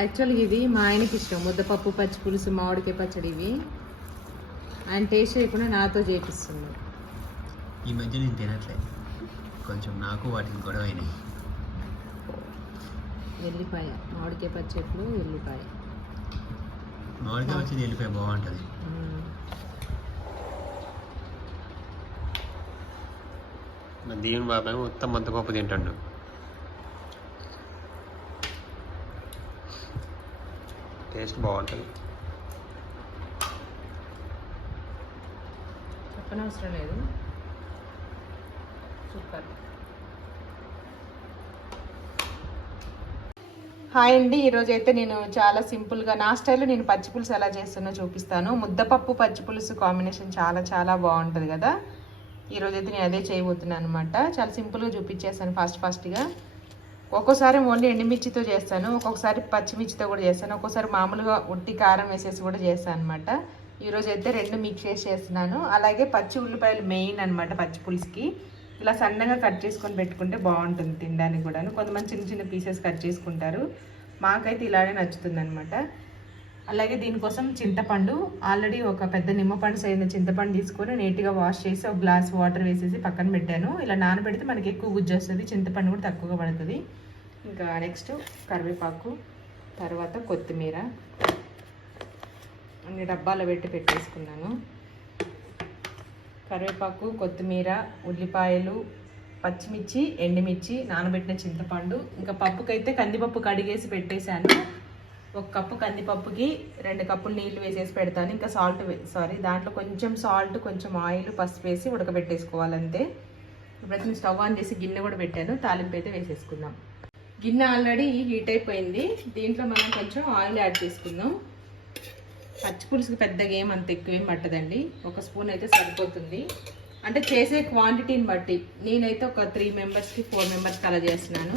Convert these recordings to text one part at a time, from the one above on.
యాక్చువల్గా ఇది మా ఆయనకి ఇష్టం. ముద్దపప్పు పచ్చి పులుసు మామిడికాయ పచ్చడి ఇవి. ఆయన టేస్ట్ చేయకుండా నాతో చేపిస్తుంది. ఈ మధ్య నేను తినట్లేదు కొంచెం నాకు వాటికి గొడవ అయినాయి. ఎల్లిపాయ. మామిడికాయ పచ్చట్లు ఎల్లిపాయ. మామిడికాయ వచ్చి వెళ్ళిపోయి బాగుంటుంది. మన దీవెన బాబాయ్ మొత్తం మంతపప్పు తింటాడు. టేస్ట్ బాగుంటుంది. చెప్పనవసరం లేదు. సూపర్. హాయ్ అండి ఈరోజు అయితే నేను చాలా సింపుల్గా నా స్టైల్లో నేను పచ్చి పులుసు ఎలా చేస్తున్నా చూపిస్తాను. ముద్దపప్పు పచ్చిపులుసు కాంబినేషన్ చాలా చాలా బాగుంటుంది కదా. ఈరోజు అయితే నేను అదే చేయబోతున్నాను అనమాట చాలా సింపుల్గా చూపించేస్తాను ఫాస్ట్ ఫాస్ట్గా ఒక్కోసారి ఓన్లీ ఎండుమిర్చితో చేస్తాను ఒక్కొక్కసారి పచ్చిమిర్చితో కూడా చేస్తాను ఒక్కోసారి మామూలుగా ఉట్టి కారం వేసేసి కూడా చేస్తాను అనమాట ఈరోజు అయితే రెండు మిక్స్ చేసి చేస్తున్నాను. అలాగే పచ్చి ఉల్లిపాయలు మెయిన్ అనమాట పచ్చి పులుసుకి. ఇలా సన్నగా కట్ చేసుకొని పెట్టుకుంటే బాగుంటుంది తినడానికి కూడా కొంతమంది చిన్న చిన్న పీసెస్ కట్ చేసుకుంటారు. మాకైతే ఇలానే నచ్చుతుంది అనమాట అలాగే దీనికోసం చింతపండు ఆల్రెడీ ఒక పెద్ద నిమ్మపండు సైజు చింతపండు తీసుకొని నీట్గా వాష్ చేసి ఒక గ్లాస్ వాటర్ వేసేసి పక్కన పెట్టాను. ఇలా నానబెడితే మనకి ఎక్కువ గుజ్జు వస్తుంది చింతపండు కూడా తక్కువగా పడుతుంది. ఇంకా నెక్స్ట్ కరివేపాకు తర్వాత కొత్తిమీర. అన్ని డబ్బాలో పెట్టి పెట్టేసుకున్నాను. కరివేపాకు కొత్తిమీర ఉల్లిపాయలు పచ్చిమిర్చి ఎండుమిర్చి నానబెట్టిన చింతపండు ఇంకా పప్పుకైతే కందిపప్పు కడిగేసి పెట్టేశాను. ఒక కప్పు కందిపప్పుకి రెండు కప్పులు నీళ్ళు వేసేసి పెడతాను. ఇంకా సాల్ట్ సారీ దాంట్లో కొంచెం సాల్ట్ కొంచెం ఆయిల్ పసుపు వేసి ఉడకబెట్టేసుకోవాలంతే. ఇప్పుడైతే నేను స్టవ్ ఆన్ చేసి గిన్నె కూడా పెట్టాను. తాలింపు అయితే వేసేసుకుందాం. గిన్నె ఆల్రెడీ హీట్ అయిపోయింది. దీంట్లో మనం కొంచెం ఆయిల్ యాడ్ చేసుకుందాం. పచ్చిపులుసుకి పెద్దగా ఏం అంత ఎక్కువ ఏం పట్టదండి. ఒక స్పూన్ అయితే సరిపోతుంది. అంటే చేసే క్వాంటిటీని బట్టి నేనైతే ఒక త్రీ మెంబర్స్కి ఫోర్ మెంబర్స్కి అలా చేస్తున్నాను.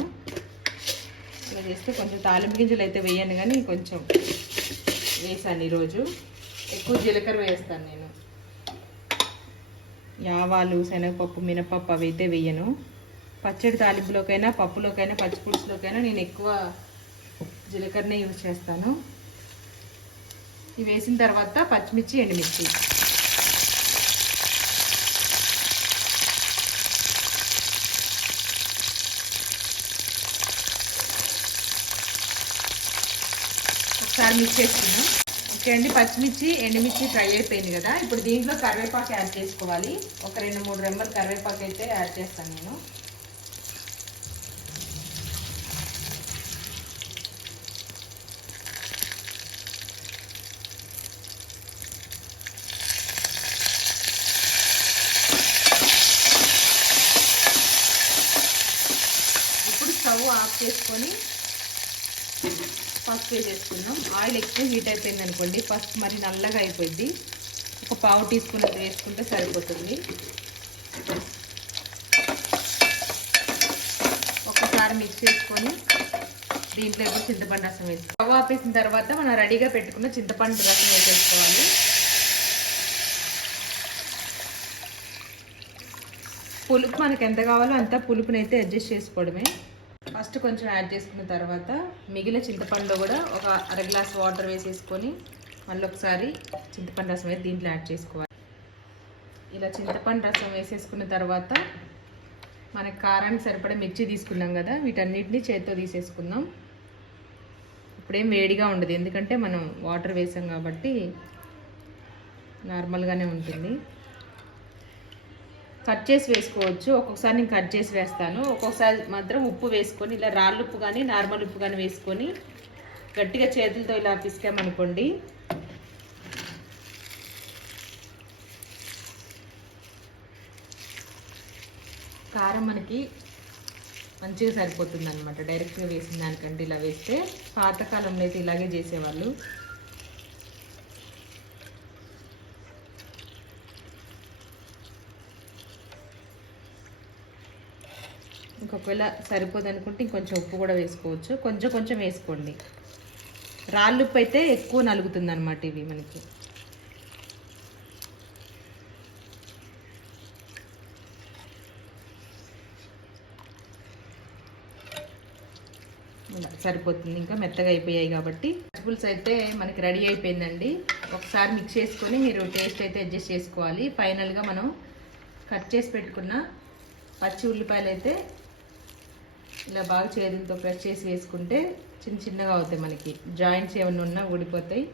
అలా చేస్తే కొంచెం తాలింపు గింజలు అయితే వేయను కానీ కొంచెం వేసాను ఈరోజు. ఎక్కువ జీలకర్ర వేస్తాను నేను. యావాలు శనగపప్పు మినపప్పు అవి అయితే వేయను. పచ్చడి తాలింపులోకైనా పప్పులోకైనా పచ్చిపులుసులోకైనా నేను ఎక్కువ జీలకర్రనే యూజ్ చేస్తాను. ఇవి వేసిన తర్వాత పచ్చిమిర్చి ఎండుమిర్చి. ఒకసారి మిక్స్ చేసుకున్నాం ఓకే అండి పచ్చిమిర్చి ఎండుమిర్చి ఫ్రై అయిపోయింది కదా. ఇప్పుడు దీంట్లో కరివేపాకు యాడ్ చేసుకోవాలి. ఒక రెండు మూడు రెమ్మలు కరివేపాకు అయితే యాడ్ చేస్తాను నేను ఇప్పుడు స్టవ్ ఆఫ్ చేసుకొని పసుపు వేసేసుకున్నాం ఆయిల్ ఎక్కువ హీట్ అయిపోయింది అనుకోండి పసుపు మరి నల్లగా అయిపోయింది ఒక పావు టీ స్పూన్ వేసుకుంటే సరిపోతుంది. ఒకసారి మిక్స్ చేసుకొని దీంట్లో ఇప్పుడు చింతపండు రసం వేసి స్టవ్ ఆపేసిన తర్వాత మనం రెడీగా పెట్టుకున్న చింతపండు రసం వేసేసుకోవాలి. పులుపు మనకు ఎంత కావాలో అంత పులుపునైతే అడ్జస్ట్ చేసుకోవడమే. ఫస్ట్ కొంచెం యాడ్ చేసుకున్న తర్వాత మిగిలిన చింతపండులో కూడా ఒక అర గ్లాస్ వాటర్ వేసేసుకొని మళ్ళీ ఒకసారి చింతపండు రసం అయితే దీంట్లో యాడ్ చేసుకోవాలి. ఇలా చింతపండు రసం వేసేసుకున్న తర్వాత మనకి కారానికి సరిపడే మిర్చి తీసుకున్నాం కదా వీటన్నిటిని చేత్తో తీసేసుకుందాం. ఇప్పుడేం వేడిగా ఉండదు ఎందుకంటే మనం వాటర్ వేసాం కాబట్టి నార్మల్గానే ఉంటుంది. కట్ చేసి వేసుకోవచ్చు. ఒక్కొక్కసారి నేను కట్ చేసి వేస్తాను. ఒక్కొక్కసారి మాత్రం ఉప్పు వేసుకొని ఇలా రాళ్ళు ఉప్పు కానీ నార్మల్ ఉప్పు కానీ వేసుకొని గట్టిగా చేతులతో ఇలా పిసికామనుకోండి. కారం మనకి మంచిగా సరిపోతుంది అనమాట డైరెక్ట్గా వేసిన దానికంటే ఇలా వేస్తే పాతకాలంలో అయితే ఇలాగే చేసేవాళ్ళు. ఇంకొకవేళ సరిపోదు అనుకుంటే ఇంకొంచెం ఉప్పు కూడా వేసుకోవచ్చు. కొంచెం కొంచెం వేసుకోండి. రాళ్ళు ఉప్పు అయితే ఎక్కువ నలుగుతుంది అనమాట ఇవి మనకి. సరిపోతుంది. ఇంకా మెత్తగా అయిపోయాయి కాబట్టి వెజిటబుల్స్ అయితే మనకి రెడీ అయిపోయిందండి. ఒకసారి మిక్స్ చేసుకొని మీరు టేస్ట్ అయితే అడ్జస్ట్ చేసుకోవాలి. ఫైనల్గా మనం కట్ చేసి పెట్టుకున్న పచ్చి ఉల్లిపాయలు అయితే ఇలా బాగా చేతులతో ప్రెస్ చేసి వేసుకుంటే చిన్న చిన్నగా అవుతాయి మనకి. జాయింట్స్ ఏమైనా ఉన్నా ఊడిపోతాయి.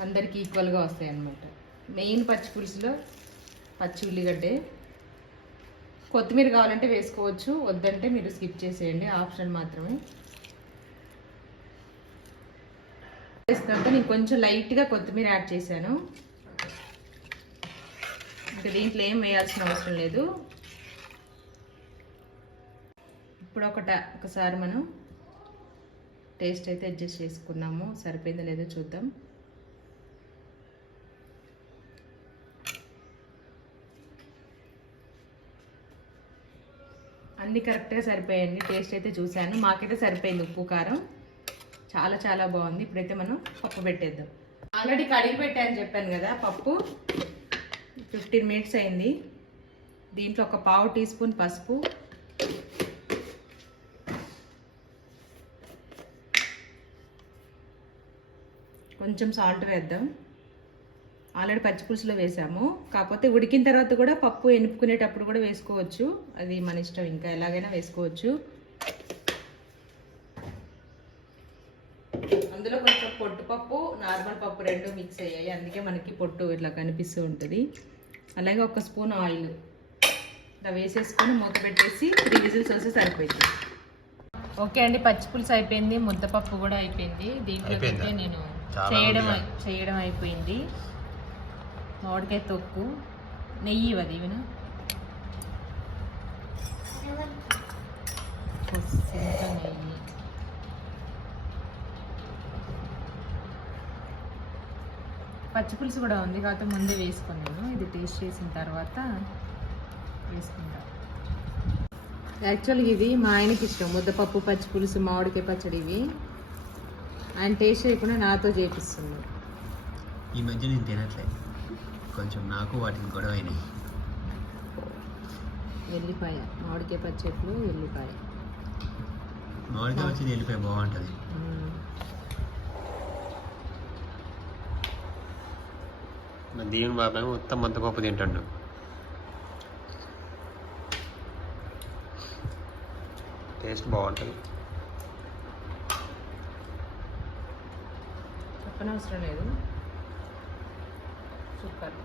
అందరికి ఈక్వల్గా వస్తాయి అన్నమాట. మెయిన్ పచ్చి పులుసులో పచ్చి ఉల్లిగడ్డే. కొత్తిమీర కావాలంటే వేసుకోవచ్చు. వద్దంటే మీరు స్కిప్ చేసేయండి. ఆప్షన్ మాత్రమే. వేసినాక నేను కొంచెం లైట్గా కొత్తిమీర యాడ్ చేశాను. ఇంకా దీంట్లో ఏం వేయాల్సిన అవసరం లేదు. ఇప్పుడు ఒకట ఒకసారి మనం టేస్ట్ అయితే అడ్జస్ట్ చేసుకున్నాము సరిపోయిందో లేదో చూద్దాం. అన్నీ కరెక్ట్గా సరిపోయాయండి. టేస్ట్ అయితే చూశాను. మాకైతే సరిపోయింది ఉప్పు కారం. చాలా చాలా బాగుంది. ఇప్పుడైతే మనం పప్పు పెట్టేద్దాం. ఆల్రెడీ కడిగి పెట్టాయని చెప్పాను కదా పప్పు. ఫిఫ్టీన్ మినిట్స్ అయింది. దీంట్లో ఒక పావు టీ స్పూన్ పసుపు. కొంచెం సాల్ట్ వేద్దాం. ఆల్రెడీ పచ్చిపులుసులో వేసాము. కాకపోతే ఉడికిన తర్వాత కూడా పప్పు ఎనుపుకునేటప్పుడు కూడా వేసుకోవచ్చు. అది మన ఇష్టం. ఇంకా ఎలాగైనా వేసుకోవచ్చు. అందులో కొంచెం పొట్టు పప్పు నార్మల్ పప్పు రెండు మిక్స్ అయ్యాయి. అందుకే మనకి పొట్టు ఇట్లా కనిపిస్తూ ఉంటుంది. అలాగే ఒక స్పూన్ ఆయిల్. ఇట్లా వేసేసుకొని మూత పెట్టేసి త్రీ విజిల్స్ వస్తే సరిపోయింది. ఓకే అండి పచ్చి పులుసు అయిపోయింది ముద్దపప్పు కూడా అయిపోయింది. దీంట్లో నేను చేయడం చేయడం అయిపోయింది. మామిడికాయ తొక్కు. నెయ్యి అది వినా. నెయ్యి. పచ్చిపులుసు కూడా ఉంది కాకపోతే ముందే వేసుకున్నాను ఇది టేస్ట్ చేసిన తర్వాత వేసుకుంటా. యాక్చువల్గా ఇది మా ఆయనకి ఇష్టం. ముద్దపప్పు పచ్చిపులుసు మామిడికాయ పచ్చడి ఇవి. ఆయన టేస్ట్ చేయకుండా నాతో చేపిస్తున్నాడు. ఈ మధ్య నేను తినట్లేదు కొంచెం నాకు వాటికి గొడవ అయినాయి. ఎల్లిపాయ మామిడికాయ పచ్చట్లు ఎల్లిపాయ మామిడికాయ వచ్చి వెళ్ళిపోయి బాగుంటుంది. మా దీవెన్ బాబాయ్ మొత్తం ముద్దపప్పు తింటాడు. టేస్ట్ బాగుంటుంది. చెప్పనవసరం లేదు. సూపర్.